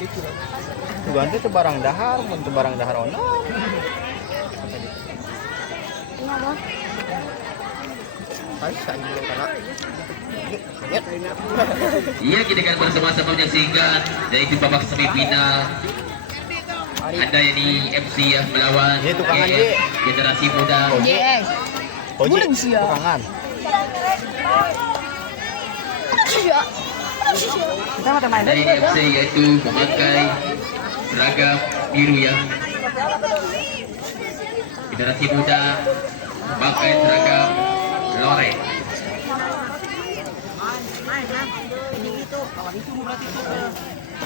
Ganti itu barang dahar, untuk barang dahar ono. Kenapa? Iya, kita akan bersama-sama menyaksikan yaitu babak semifinal. Ada yang di FC yang melawan Itu kangen, GS, Ji. generasi muda. JS. Bulan sih ya. Kangen. Kita mau main. Ada yang di FC yaitu memakai seragam biru ya. Generasi muda memakai seragam loreng.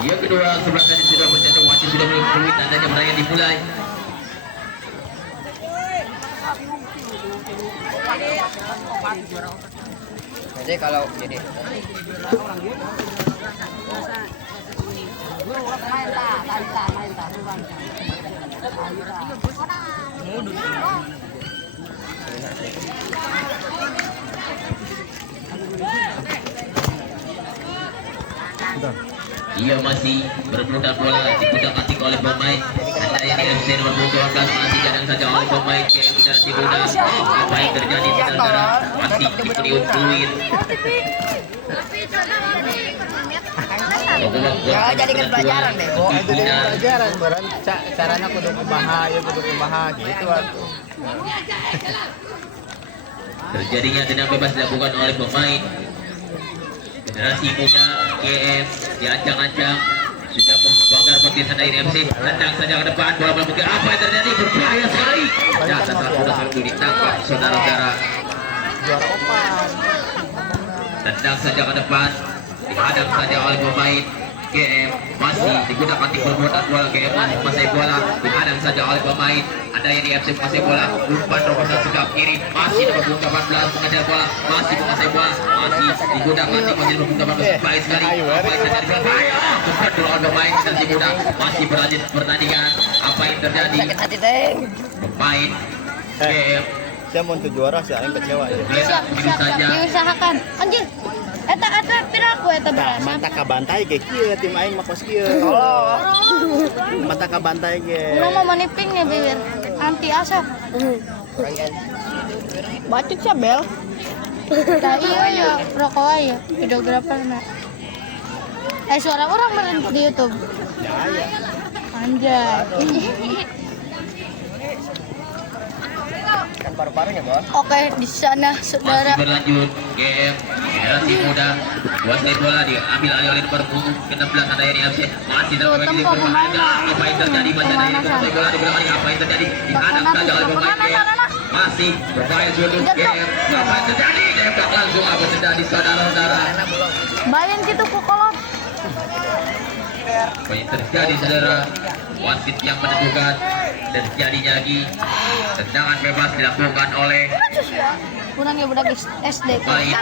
Yang kedua sebelah tadi sudah mencetak wasit sudah melalui tandanya pertandingan dimulai. Jadi kalau jadi Ia masih berputar bola diputar-atik oleh pemain. Ada yang di FC nomor 12 masih kadang saja oleh pemain ke generasi muda. Apa yang terjadi saudara? Masih ditiup-tiup. Ya jadikan pelajaran deh. oh itu dia pelajaran beran caranya kudu kumaha ya kudu kumaha gitu atuh. Terjadinya tenang bebas dilakukan oleh pemain generasi muda GM diancang-ancang sudah membongkar petisan dari FC. Tendang saja ke depan bola mungkin apa yang terjadi berbahaya sekali. Dan setelah bola satu ditangkap saudara-saudara. Juara opan. Tendang saja ke depan dihadang saja oleh pemain GM masih digunakan di perbuatan bola GM masih menguasai bola dihadang saja oleh pemain. Ada yang di FC menguasai bola umpan terobosan sebelah kiri masih nomor 18 mengejar bola masih menguasai bola masih digunakan di bagian nomor 18 baik sekali apa yang terjadi berbahaya bukan oleh pemain generasi muda masih berlanjut pertandingan apa yang terjadi Sakit hati teh. pemain GM Saya mau untuk juara sih aing kecewa ya. Siap, begitu siap, saja diusahakan. Anjir. Eta piraku eta Tah berasa. manta kabantai ge kieu tim aing mah kos kieu. Manta kabantai ge. Ulah mau maniping ya bibir. Anti asap. Bacuk sih bel. Tah iya ya rokok aja videografer na. Suara orang main di YouTube. Ya. Anjay. Kan paru-parunya, Bos. Oke, di sana saudara. masih berlanjut GM generasi muda kuasai bola diambil alih oleh nomor 16 ada yang FC masih dalam bagian tempo berbahaya apa yang terjadi masih ada yang kuasai bola digunakan apa yang terjadi dihadap saja oleh pemain GM masih berbahaya suatu GM apa yang terjadi tembak langsung apa yang terjadi saudara-saudara Bayang gitu kukolot. apa yang terjadi saudara wasit yang menentukan terjadinya lagi tendangan bebas dilakukan oleh Kurang ya budak SD. pemain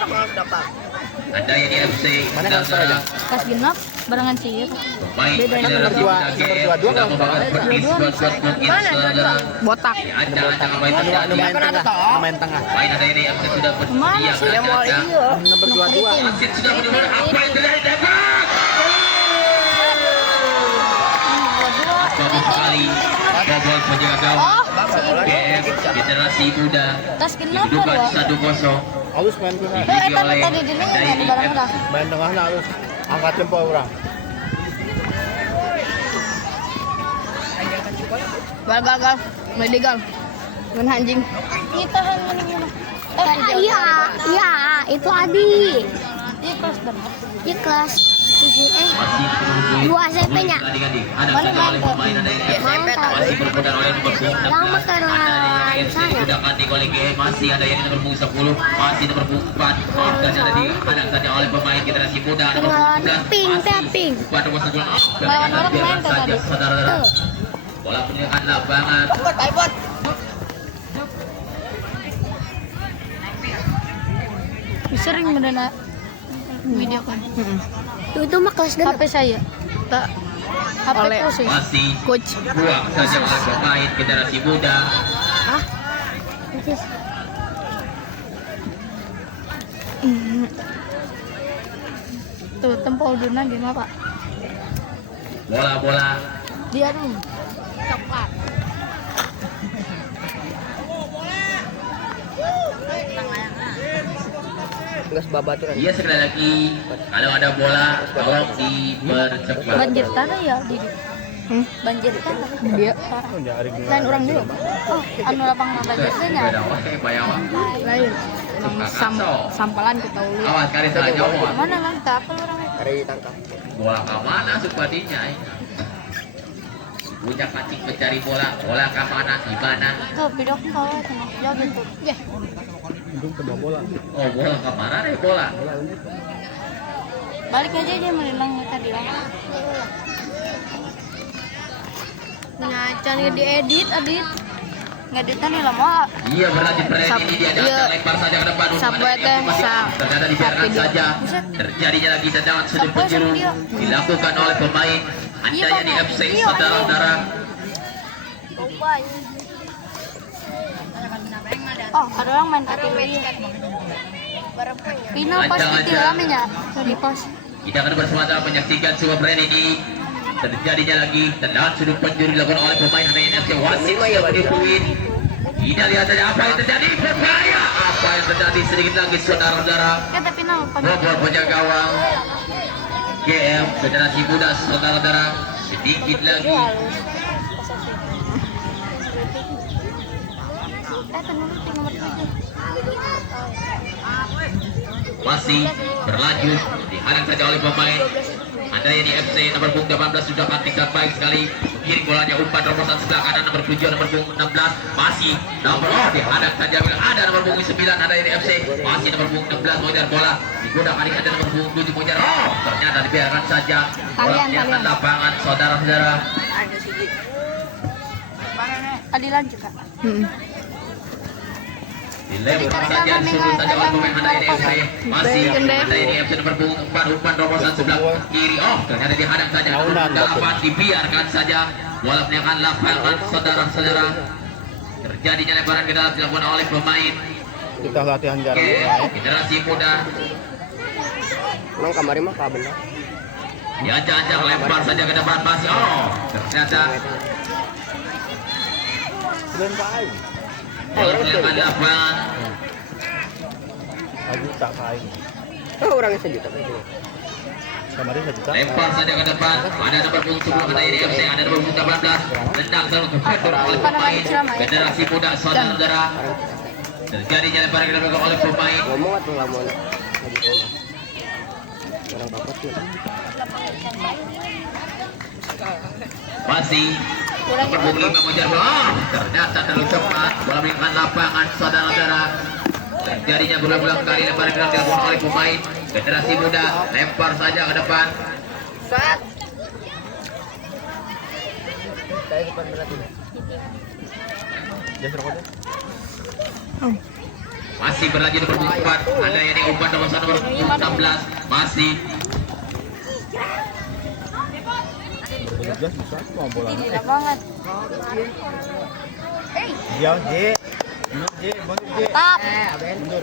ada yang di FC Mana kan saudara Kas genap barengan sih. baik Bedanya generasi nomor muda dua GM kalau sudah membakar petis buat mungkin saudara Botak. diancang-ancang apa yang terjadi Main tengah. main ada ini FC sudah Mana bersedia sih? berancang Nomor 22. wasit sudah menemukan apa yang terjadi tembak bagus sekali bobol penjaga gawang GM generasi muda Tas genap kedudukan 1-0 Halus main tengah. dimiliki eta oleh tadi dulu yang di barang dah. Main tengah halus. Angkat tempo orang. Gagal. Melegal. Ngan anjing. Kita mana? Iya, itu Adi. Iya kelas berapa? Di kelas 7 masih dua SMP-nya. ada saja oleh pemain ada yang masih berputar oleh nomor 16 Lama ada karena yang saya. sudah kanting oleh GM masih ada yang nomor 10 masih nomor 4 dan ada di hadang saja oleh pemain generasi muda nomor Lawan 17 Pink, masih Pink. pada nomor 11 Lawan orang main tuh saja tadi. saudara bola penyerang lapangan Sering bener video kan. Itu mah kelas genap. HP saya. Tak. HP khusus. masih Coach. buang saja oleh pemain generasi muda Tuh tempo uduna gimana Pak? bola Dia dong. Coklat. Tugas babaturan. Iya, sekali lagi kalau ada bola tolong dipercepat. Banjir tanah ya, Didi. Banjir tanah. Dia. Lain orang dia. Oh, anu lapang banjir tanah. Beda oke bayang. Lain. Sampalan kita uli. Awas kali salah jauh. Mana mantap orang. Hari ditangkap. Bola ke mana supadinya? Bujak pancing mencari bola ke mana gimana? Tuh, bidok kau tengah jauh gitu. Ya. Oh, bola ke mana nih bola? Balik aja dia menilang tadi lah. Nah, cari diedit, adit. Ngeditan nih lama. Iya, berlanjut tren ini dia lempar saja ke depan. Ternyata dibiarkan saja. Terjadinya lagi tendangan sudut penjuru dilakukan oleh pemain andanya di FC saudara-saudara. Oh, ada orang main kaki final pas itu ramenya. Di pos. Kita akan bersama-sama menyaksikan sebuah tren ini. Terjadinya lagi tendangan sudut penjuru dilakukan oleh pemain andanya FC wasit yang berpoin. Kita lihat saja apa yang terjadi, berbahaya. Apa yang terjadi sedikit lagi saudara-saudara. Kita final Bobol penjaga gawang GM Federasi Muda saudara-saudara, sedikit lagi masih berlanjut, dihadang saja oleh pemain andanya di FC nomor punggung 18 sudah tingkat baik sekali, mengiring bolanya umpan terobosan sebelah kanan nomor 7 nomor punggung 16 masih nomor dihadang saja ada nomor punggung 9 andanya di FC masih nomor punggung 16 mengejar bola digunakan ada nomor punggung 7 mengejar ternyata dibiarkan saja bola di lapangan saudara-saudara. Adilan juga. Dilempar saja sudut saja oleh pemain andanya di FC masih andanya di FC nomor punggung 4 umpan terobosan sebelah kiri ternyata dihadang saja dapat dibiarkan saja bola meninggalkan lapangan saudara-saudara. Terjadinya lemparan ke dalam dilakukan oleh pemain Kita latihan jarak. generasi muda. Emang kemarin mah kabel. Diajak-ajak lempar saja ke depan masih ternyata Belum kain. bola meninggalkan lapangan. Juta kain. Oh, orangnya sejuta itu. Kemarin sejuta. Lempar saja ke depan. Ada nomor punggung 10 andanya di FC, ada nomor punggung 18. Tendang terus kepetor oleh pemain generasi muda saudara-saudara. Terjadinya lemparan ke depan oleh pemain. Ngomong atau lamun? Orang bapak tuh. Masih nomor punggung 5 mengejar bola. Ternyata terlalu cepat bola meninggalkan lapangan saudara-saudara. Terjadinya berulang-ulang kali lemparan ke depan dilakukan oleh pemain generasi muda. Lempar saja ke depan. Saya depan berarti. Jas rokoknya. Masih berlanjut nomor punggung 4. Ada yang diumpan nomor 1 nomor punggung 16. Masih Jas bisa mau bola. Gila banget. Dia J. J, bonus J. Tap. Mundur.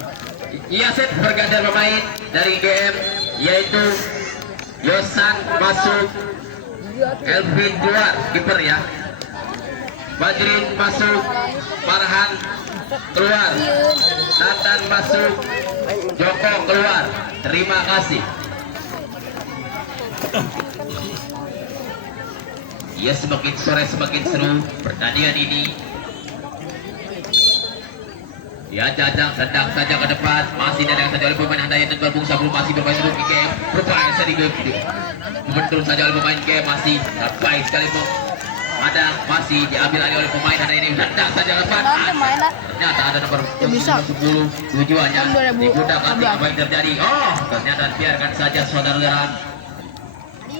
iya set berganti pemain dari GM yaitu Yosan masuk, Elvin keluar kiper ya, Badrin masuk, Farhan keluar, Nathan masuk, Joko keluar. Terima kasih. Ya, semakin sore semakin seru pertandingan ini. Ya, jajang tendang saja ke depan, masih tendang saja oleh pemain handai dan berbung sebelum masih bermain dulu game. Berupaya sedikit betul saja oleh pemain game masih baik sekali ada masih diambil alih oleh pemain handai ini, tendang saja ke depan. Ternyata ada nomor 10 tujuannya digunakan apa yang terjadi. Ternyata biarkan saja saudara-saudara.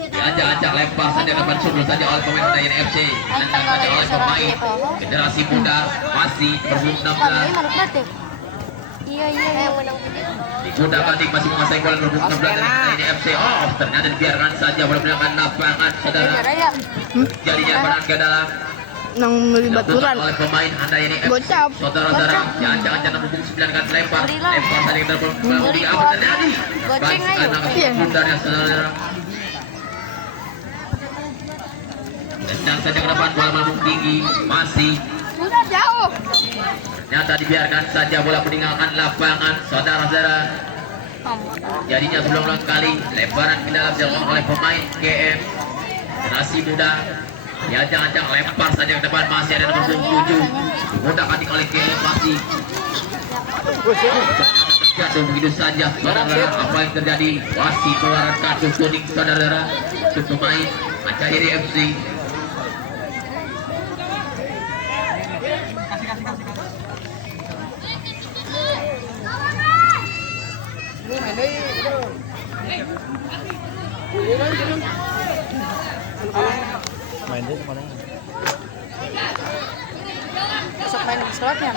Diajak-ajak lempar saja depan sudut saja oleh pemain handai FC, tendang saja oleh pemain generasi muda masih berbung 16. Iya. Digunakan di masih menguasai bola berbung 16 dari FC. Ternyata dibiarkan saja bola meninggalkan lapangan saudara. Jadinya lemparan ke dalam Nang dilakukan oleh pemain handai ini FC. Saudara-saudara, diajak-ajak nomor 9 kan lempar saja ke dalam bola apa terjadi? Goceng ayo. Bundar ya saudara-saudara. Tendang saja ke depan, bola melambung tinggi, masih. Sudah jauh. Ternyata dibiarkan saja bola meninggalkan lapangan, saudara-saudara. Jadinya berulang kali lemparan ke dalam dilakukan oleh pemain GM generasi muda. Ya jangan-jangan lempar saja ke depan, masih ada nomor 7 menggunakan oleh GM masih. Jatuh begitu saja, saudara. Apa yang terjadi? Wasit keluaran kartu kuning, saudara, untuk pemain Mancahiri FC. Main deh kemana? Besok main di slotnya.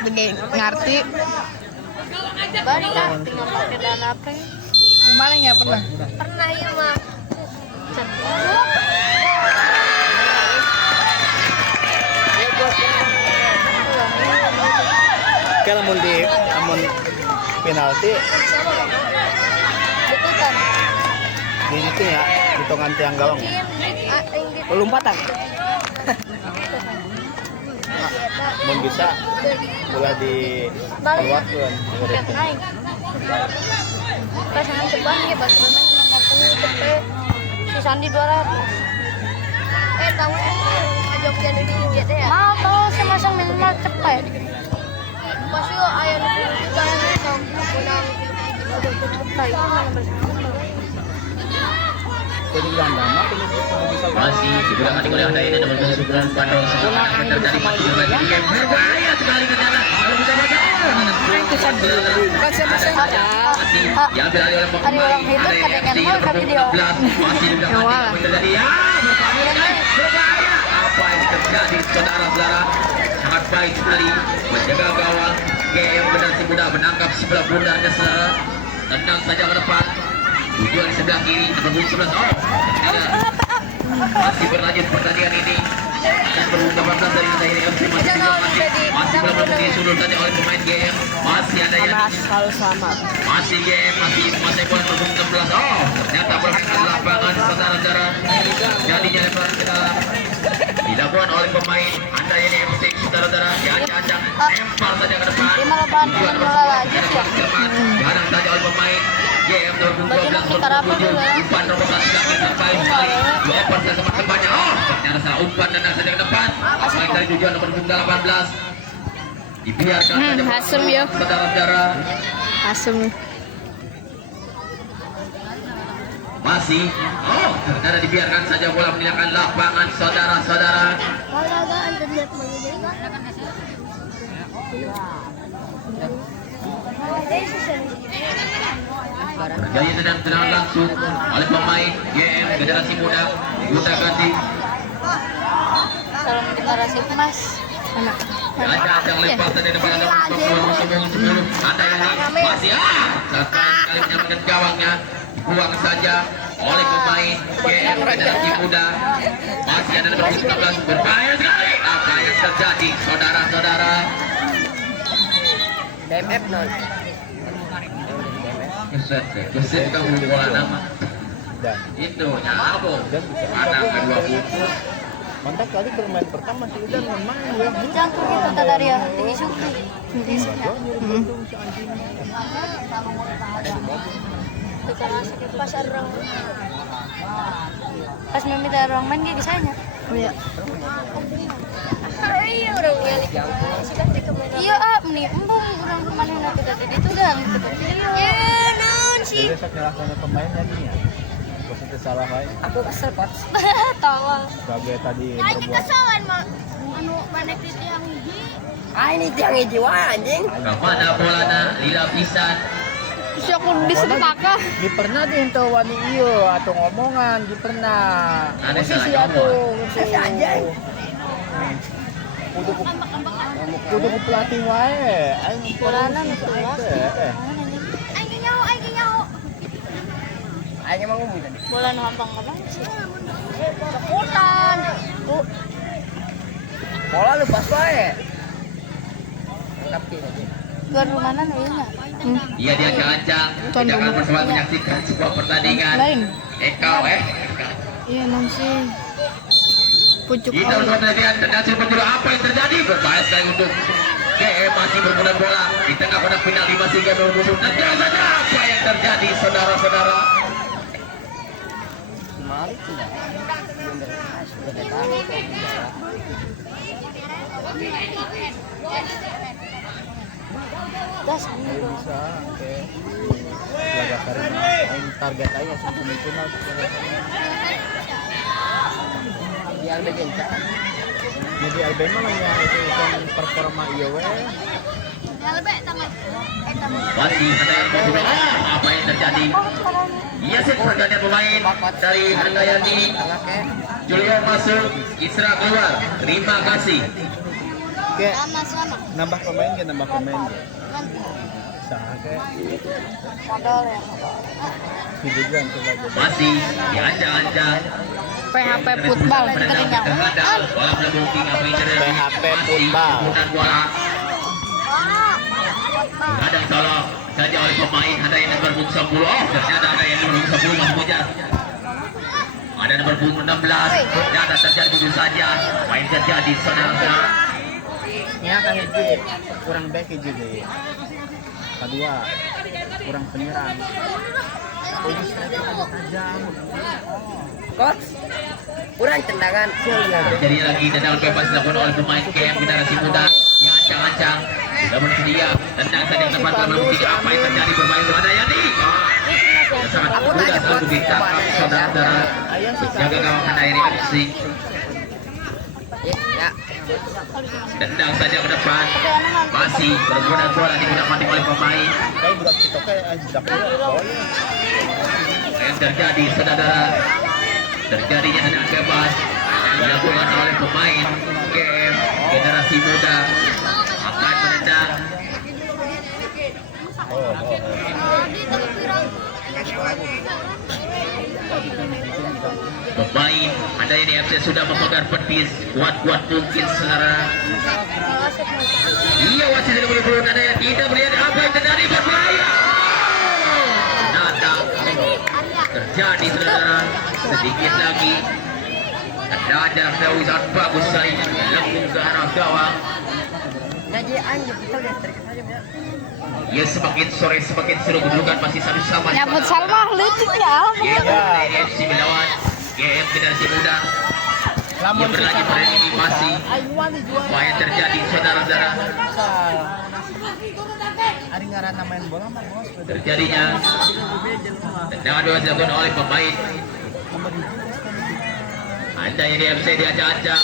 Begini ngerti. Balik lah, tinggal pakai dana apa? Mana nggak pernah? Pernah ya mah. Kalau mau di penalti Bukan. di itu ya hitungan tiang gawang ya. Lompatan. Mau bisa bola di keluarkan. Naik. Pasangan ceban ya, Barcelona 50 tepe. Si Sandi 200. Tahu Jogja dari GT ya. Mau tahu semasang minimal cepet. Pas yo aya nu bayangnya tahu menang. Jadi gelandang mah bisa Masih digunakan oleh Anda ini nomor 9 Bandung setelah terjadi masih juga di game berbahaya sekali ke dalam. Kalau bisa baca masih diambil alih oleh pemain FC nomor 16 masih digunakan terjadi ya berbahaya. Apa yang terjadi saudara-saudara? Sangat baik sekali menjaga gawang. GM generasi muda menangkap sebelah bundanya saudara. Tendang saja ke depan. Tujuan di sebelah kiri nomor 11. Oh, masih berlanjut pertandingan ini. Dan berbuka 14 dari Mancahiri FC masih belum disulur saja oleh pemain GM. Masih ada yang Selalu selamat. masih GM masih bola nomor 16. Oh, ternyata bermain lapangan saudara-saudara. Jadinya lemparan ke dalam. Dilakukan oleh pemain Mancahiri FC saudara-saudara. Diacak-acak lempar saja ke depan. Tujuan nomor 10 dihadang saja oleh pemain GM 2012 umpan nomor 1 lagi terbaik sekali dioper ke teman-temannya. Oh, ternyata salah umpan dan saja ke depan. Baik dari tujuan nomor 18 dibiarkan saja asem ya. saudara-saudara. Asem. Masih ternyata dibiarkan saja bola meninggalkan lapangan saudara-saudara. Olagaan dan lihat mengenai. Gaya tendangan langsung oleh pemain GM generasi muda Gunta Ganti. Salam deklarasi emas. Enak. Ada lempar tadi depan ada 10. Ada yang masih sekali menyelamatkan gawangnya. Buang saja oleh pemain GM generasi muda. Masih ada nomor 19 berbahaya sekali. Apa yang terjadi saudara-saudara? DMF non. Keset kamu bola nama dan itu nyabo. Ada kedua bungkus. mantap kali bermain pertama sih udah main ya. Jantung itu tadi ya diisuki. Pas orang Pas meminta ruang main dia kisahnya. Iya. iya orang nyalik. Sudah dikemana? Iya, nih embung orang kemana nanti tadi itu kan. Ya non sih. Jadi saya nyalahkan pemain lagi ya. Bos itu salah aja. Aku kesel Pak. Tawa. Sebagai tadi Ayo berbuat kesawan mah. Anu mana yang hiji. Ini tiang hiji wae anjing. Kemana bolanya lila pisan. Isi aku di setaka. di pernah di ento wani iyo atau ngomongan di pernah Ada posisi salah atau Posisi anjing. kudu ku pelatih wae aing Puranan itu ya. Ayo nyaho, ayo nyaho. Aing emang ngomong tadi. Bola numpang kapan sih? Putan. Bola lu pas wae. Tapi aja. Gor rumanan iya. Iya dia ancang tidak akan bersama menyaksikan sebuah pertandingan. Lain. Ekau Iya nanti pucuk Kita oli. sudah melihat tendangan penjuru apa yang terjadi. Berbahaya sekali untuk GM masih berputar bola di tengah kotak penalti masih GM bermusuh. Tenang saja apa yang terjadi saudara-saudara. Mari tidak. Sudah datang. Das Bisa, oke. Laga Karina, yang target aja semifinal. Biar begenca. Jadi Alabama lah ya itu kan performa iya we. Masih ada yang berputar. Apa yang terjadi? Iya sih pergantian pemain dari Handayani. Tengah ke. Julio masuk, Isra keluar. Terima kasih. Oke, sana. nambah pemain ke nambah pemain. Sama ke Modal ya. Sidigan coba jadi. Masih diancang-ancang. PHP football kita kenyang. PHP football. Kadang salah saja oleh pemain, ada yang nomor 10. Oh, ternyata ada yang nomor 10 Mas Bojar. Ada nomor 16. Ternyata terjadi begitu saja. Main terjadi saudara. Ya kan hiji kurang back hiji deh. Kedua kurang penyerang. Ini striker ada tajam. Coach. Kurang tendangan. Jadi lagi tendangan bebas dilakukan oleh pemain KM generasi muda yang ancang-ancang tidak bersedia. Tendang saja yang tepat dalam membuktikan apa yang terjadi bermain dengan Handayani. Sangat mudah sekali kita saudara-saudara. Jaga gawang Handayani FC. Ya. Tendang saja ke depan. Masih bergoda bola digunakan oleh pemain. Kayak budak TikTok budak Yang terjadi saudara, terjadinya tendangan bebas yang dilakukan oleh pemain KM generasi muda akan menendang. Pemain Handayani FC sudah memegang petis kuat-kuat mungkin saudara. Iya wasit tidak boleh berbuat ada yang tidak melihat apa yang terjadi berbahaya. Datang terjadi saudara sedikit lagi. Ada jarak jauh sangat bagus sekali lengkung ke arah gawang. Jadi anjing kita lihat tarik saja ya. Ya semakin sore semakin seru kedudukan masih sama-sama. Nyambut Salma lucunya. GM dari FC melawan GM generasi muda. Yang berlagi pada ini masih apa yang terjadi saudara-saudara. Ari ngaranna main bola mah bos. Terjadinya tendangan bebas dilakukan oleh pemain Handayani FC diacak-acak.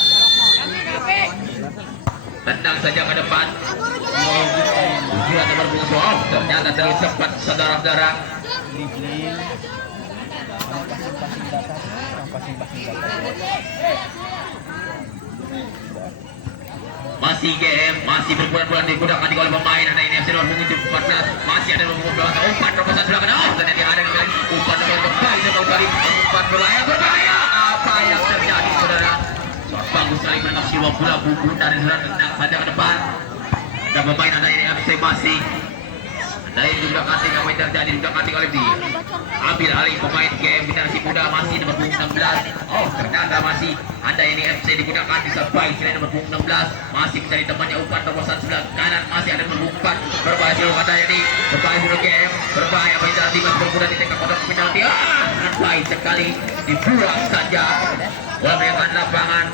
Tendang saja ke depan. Tujuan nomor 10. Ternyata terlalu cepat saudara-saudara. Masih GM, masih berbulan-bulan digunakan oleh pemain Handayani FC nomor 14. Masih ada nomor 12. Umpan terobosan sebelah kanan. Oh, ternyata ada yang lain. Umpan nomor kembali sama kali. Umpan berbahaya. Apa yang terjadi saudara? Bagus sekali menangkap siwa bola bubu dari saudara. Tendang saja ke depan. Dan pemain Handayani FC masih Handayani juga kasih apa yang terjadi juga kasih oleh dia. Ambil alih pemain GM generasi muda masih nomor 16. Oh, ternyata masih Handayani FC digunakan di sebagai selain nomor 16. Masih mencari temannya umpan terobosan sebelah kanan. Masih ada nomor 4. Berbahaya seluruh Handayani. Berbahaya seluruh GM. Berbahaya apa yang terjadi masih berkuda di tengah kotak penalti. Baik sekali dibuang saja. Bola meninggalkan lapangan.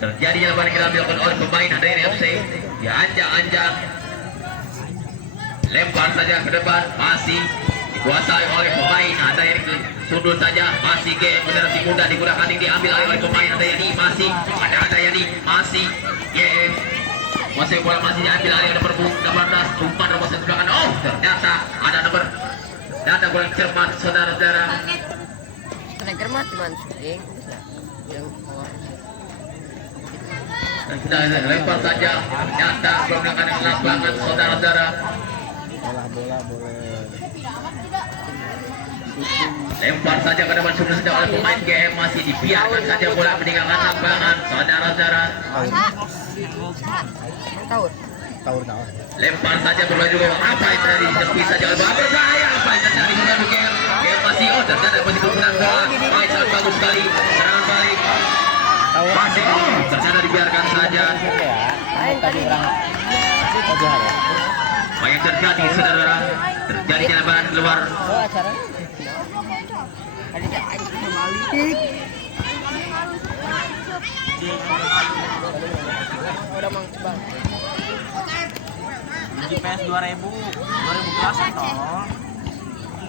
Terjadinya lebaran kita dilakukan oleh pemain Handayani FC. Ya anjang-anjang. Lempar saja ke depan. Masih dikuasai oleh pemain Handayani. Sundul saja. Masih GM generasi muda digunakan ini diambil oleh pemain Handayani. Masih ada Handayani. Masih GM. Masih bola masih diambil oleh nomor 16. Umpan nomor 1 belakang. Oh, ternyata ada nomor data kurang cermat saudara-saudara. Striker mah cuman shooting. Yang Sudah lempar saja. Ternyata menggunakan lapangan saudara-saudara. Bola boleh. Lempar saja ke depan sudah oleh pemain GM masih dibiarkan saja bola meninggalkan lapangan saudara-saudara. tahun. Lempar saja bola juga apa yang terjadi tepi saja oleh bola berbahaya apa yang terjadi dengan GM masih ternyata masih menggunakan bola. Baik sangat bagus sekali. masih ternyata dibiarkan saja. Ya, tadi orang tadi ya. Apa yang terjadi saudara? Terjadi jalanan keluar. Oh, acara. Ada aing kembali. Udah mau coba. Di PS 2000 belasan toh.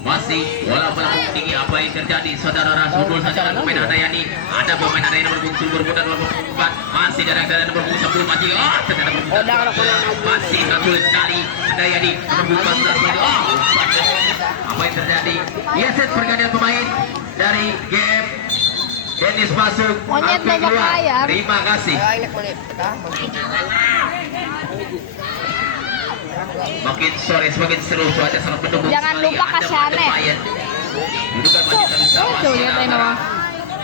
Masih bola melambung tinggi. Apa yang terjadi saudara? Sudul saja dengan pemain Handayani. Ada pemain Handayani nomor punggung berputar nomor 4. Masih dari nomor punggung 10 masih. Oh, ternyata masih sulit sekali Handayani nomor punggung 14 masih. Oh, apa yang terjadi? Set pergantian pemain dari GM. Dennis masuk. Monyet Alvin babak keluar. layar. Terima kasih. Aing nak balik. Makin sore semakin seru, cuaca sangat mendukung. Jangan sekali. lupa Anda kasih aneh. berdepan. Dudukan masih sama Tuh, lihat ini mah.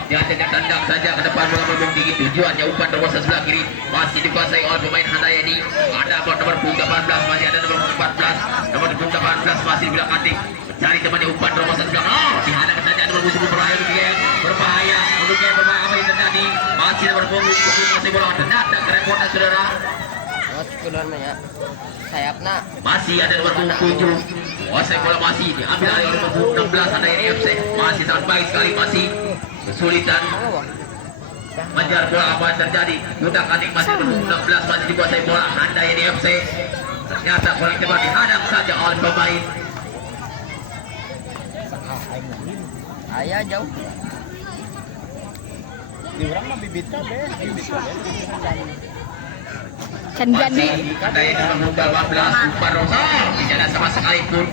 Ya, dengan tendang saja ke depan bola melambung tinggi. Tujuannya umpan terobosan sebelah kiri masih dikuasai oleh pemain Handayani. Ada nomor punggung 18 masih ada nomor 14. Nomor punggung 18 masih di belakang kating. Mencari temannya umpan terobosan sebelah. Oh, dihadang saja nomor punggung berbahaya untuk GM. Berbahaya untuk GM. Berbahaya apa yang terjadi? Masih nomor punggung masih bola ternyata kerepotan saudara. Oh, sekedar ya. Sayapna. Masih ada nomor punggung 7. Kuasai bola masih diambil oleh nomor punggung 16 Handayani FC. Masih sangat baik sekali masih kesulitan mengejar bola. Apa yang terjadi? Budak Kating masih nomor 16 masih dikuasai bola Handayani FC. Ternyata bola cepat dihadang saja oleh pemain. Ayah jauh. Di orang mah bibit kabeh. Can jadi. Masih Handayani nomor 18 umpan Rosa tidak ada sama sekali pun.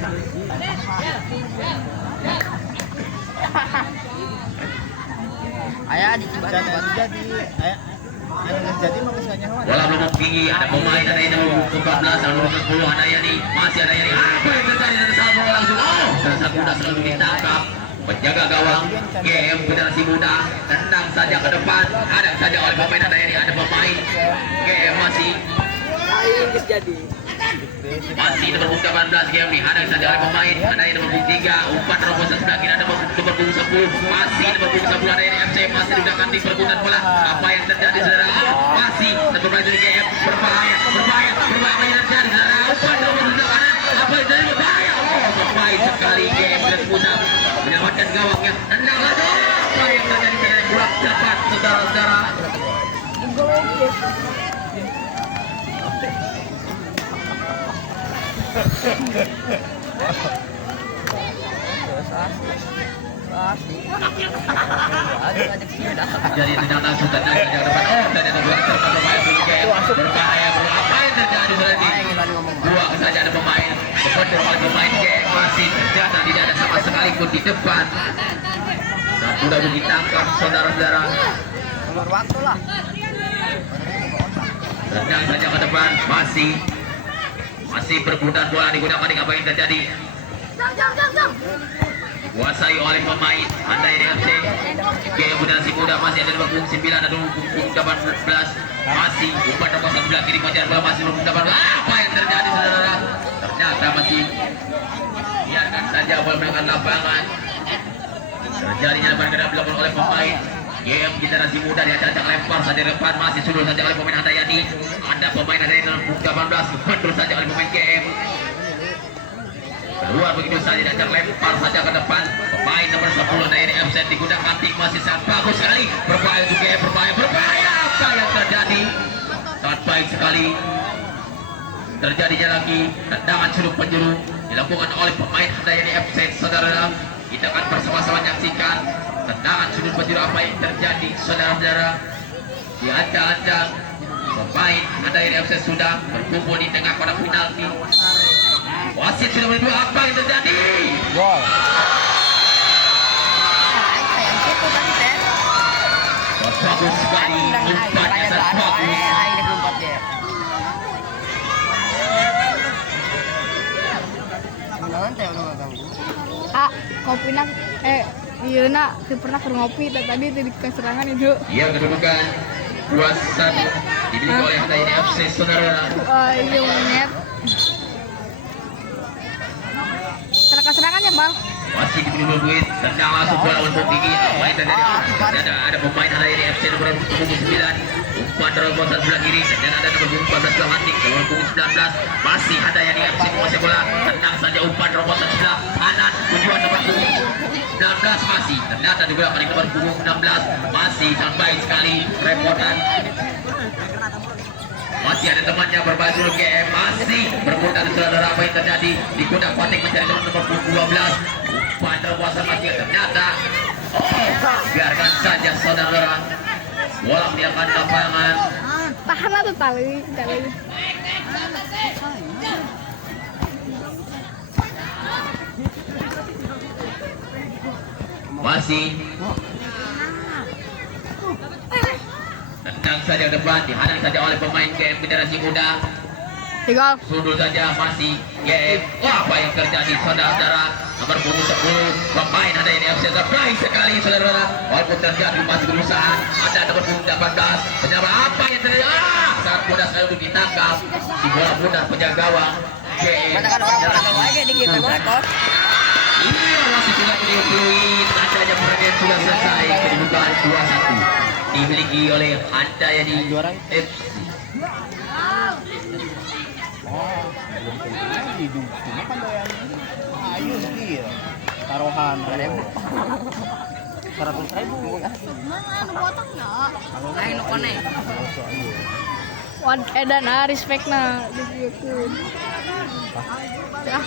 Ayah di Cibadak. Jadi jadi mah geus nyawa. Bola melambung tinggi, ada pemain Handayani nomor 14 dan nomor 10 Handayani. Masih Handayani. Apa yang terjadi dari saat bola langsung? Oh, terasa muda selalu ditangkap. Penjaga gawang GM Generasi Muda tendang saja ke depan. Hadang saja oleh pemain Handayani. Ada pemain GM masih nomor 18 GM dihadang saja oleh pemain Handayani nomor 3. Umpan terobosan sebelah kiri ada nomor 10. Masih nomor 10 Handayani FC masih digunakan di perebutan bola. Apa yang terjadi saudara? Masih nomor pemain dari GM berbahaya apa yang terjadi saudara? Umpan terobosan sebelah kanan. Apa yang terjadi? Berbahaya. Oh, baik sekali GM Generasi Muda menyelamatkan gawangnya. Tendang lagi. Apa yang terjadi saudara? Bola cepat saudara-saudara. Jadi tendang langsung tendang saja ke depan. Oh, dan ada dua pemain GM berbahaya. Apa yang terjadi berarti? Dua saja ada pemain. Betul oleh pemain GM masih ternyata tidak ada sama sekali pun di depan. Dan sudah ditangkap saudara-saudara. Keluar waktu lah. Tendang saja ke depan masih berputar bola digunakan. Apa yang terjadi? Kuasai oleh pemain Handayani FC. GM Generasi Muda masih ada nomor punggung 9 dan nomor punggung 18. Masih umpan terobosan sebelah kiri mengejar bola masih nomor 18. Apa yang terjadi saudara? Ternyata masih biarkan saja bola menekan lapangan. Terjadinya lebar ke dilakukan oleh pemain GM Generasi Muda. Dia acak lempar saja ke depan masih sudah saja oleh pemain Handayani. Ada pemain Handayani nomor punggung 18 betul saja oleh pemain GM. Keluar begitu saja dan lempar saja ke depan. Pemain nomor 10 dari FC digunakan tim masih sangat bagus sekali. Berbahaya juga, berbahaya. Apa yang terjadi? Sangat baik sekali. Terjadinya lagi tendangan sudut penjuru dilakukan oleh pemain Handayani FC. Saudara, kita akan bersama-sama menyaksikan tendangan sudut penjuru apa yang terjadi saudara-saudara. Diancang-ancang pemain Handayani FC sudah berkumpul di tengah kotak penalti. Wasit sudah berdua. Apa yang terjadi? Gol. Yang situ tadi Ten. Bagus sekali umpannya, sangat bagus. Aing 24 ya. Jangan teh udah ganggu. Ah, kopi nak iya nak pernah ke ngopi tadi di keserangan itu. Yang kedudukan 2-1 dimiliki oleh Handayani FC saudara. Iya monyet. Keserangan ya bang. Masih diberi duit Tendang langsung bola untuk tinggi. Main dari ada pemain dari FC nomor punggung 9. Umpan terobosan sebelah kiri dan ada nomor punggung 14 belah hati nomor punggung 19. Masih ada yang di FC menguasai bola. Tendang saja umpan terobosan sebelah kanan tujuan nomor punggung 19 masih ternyata digunakan di nomor punggung 16. Masih sampai sekali repotan. Masih ada temannya berbaju GM masih berputar saudara apa yang terjadi di kotak patik mencari nomor punggung 12. Umpan terobosan masih ternyata biarkan saja saudara. Bola meninggalkan lapangan. Paham apa paling? Masih tendang saja ke depan, dihadang saja oleh pemain GM generasi muda. Tinggal. Sundul saja masih GM. Wah, apa yang terjadi saudara-saudara? Nomor punggung 10 pemain ada ini FC surprise sekali saudara-saudara. Walaupun terjadi masih berusaha. Ada nomor punggung 18. Ternyata apa yang terjadi? Sangat mudah sekali untuk ditangkap. Di bola mudah penjaga gawang GM. Katakan orang lagi di kita rekor. Iya, masih sudah menyusui. Tandanya pertandingan sudah selesai. Kedudukan 2-1 dimiliki oleh Handayani Juara. FC. Oh, belum tentu lagi cuma kan doyan. Ayo gila. Taruhan 100.000. Ayo konek. Wan edan respect na. Ya.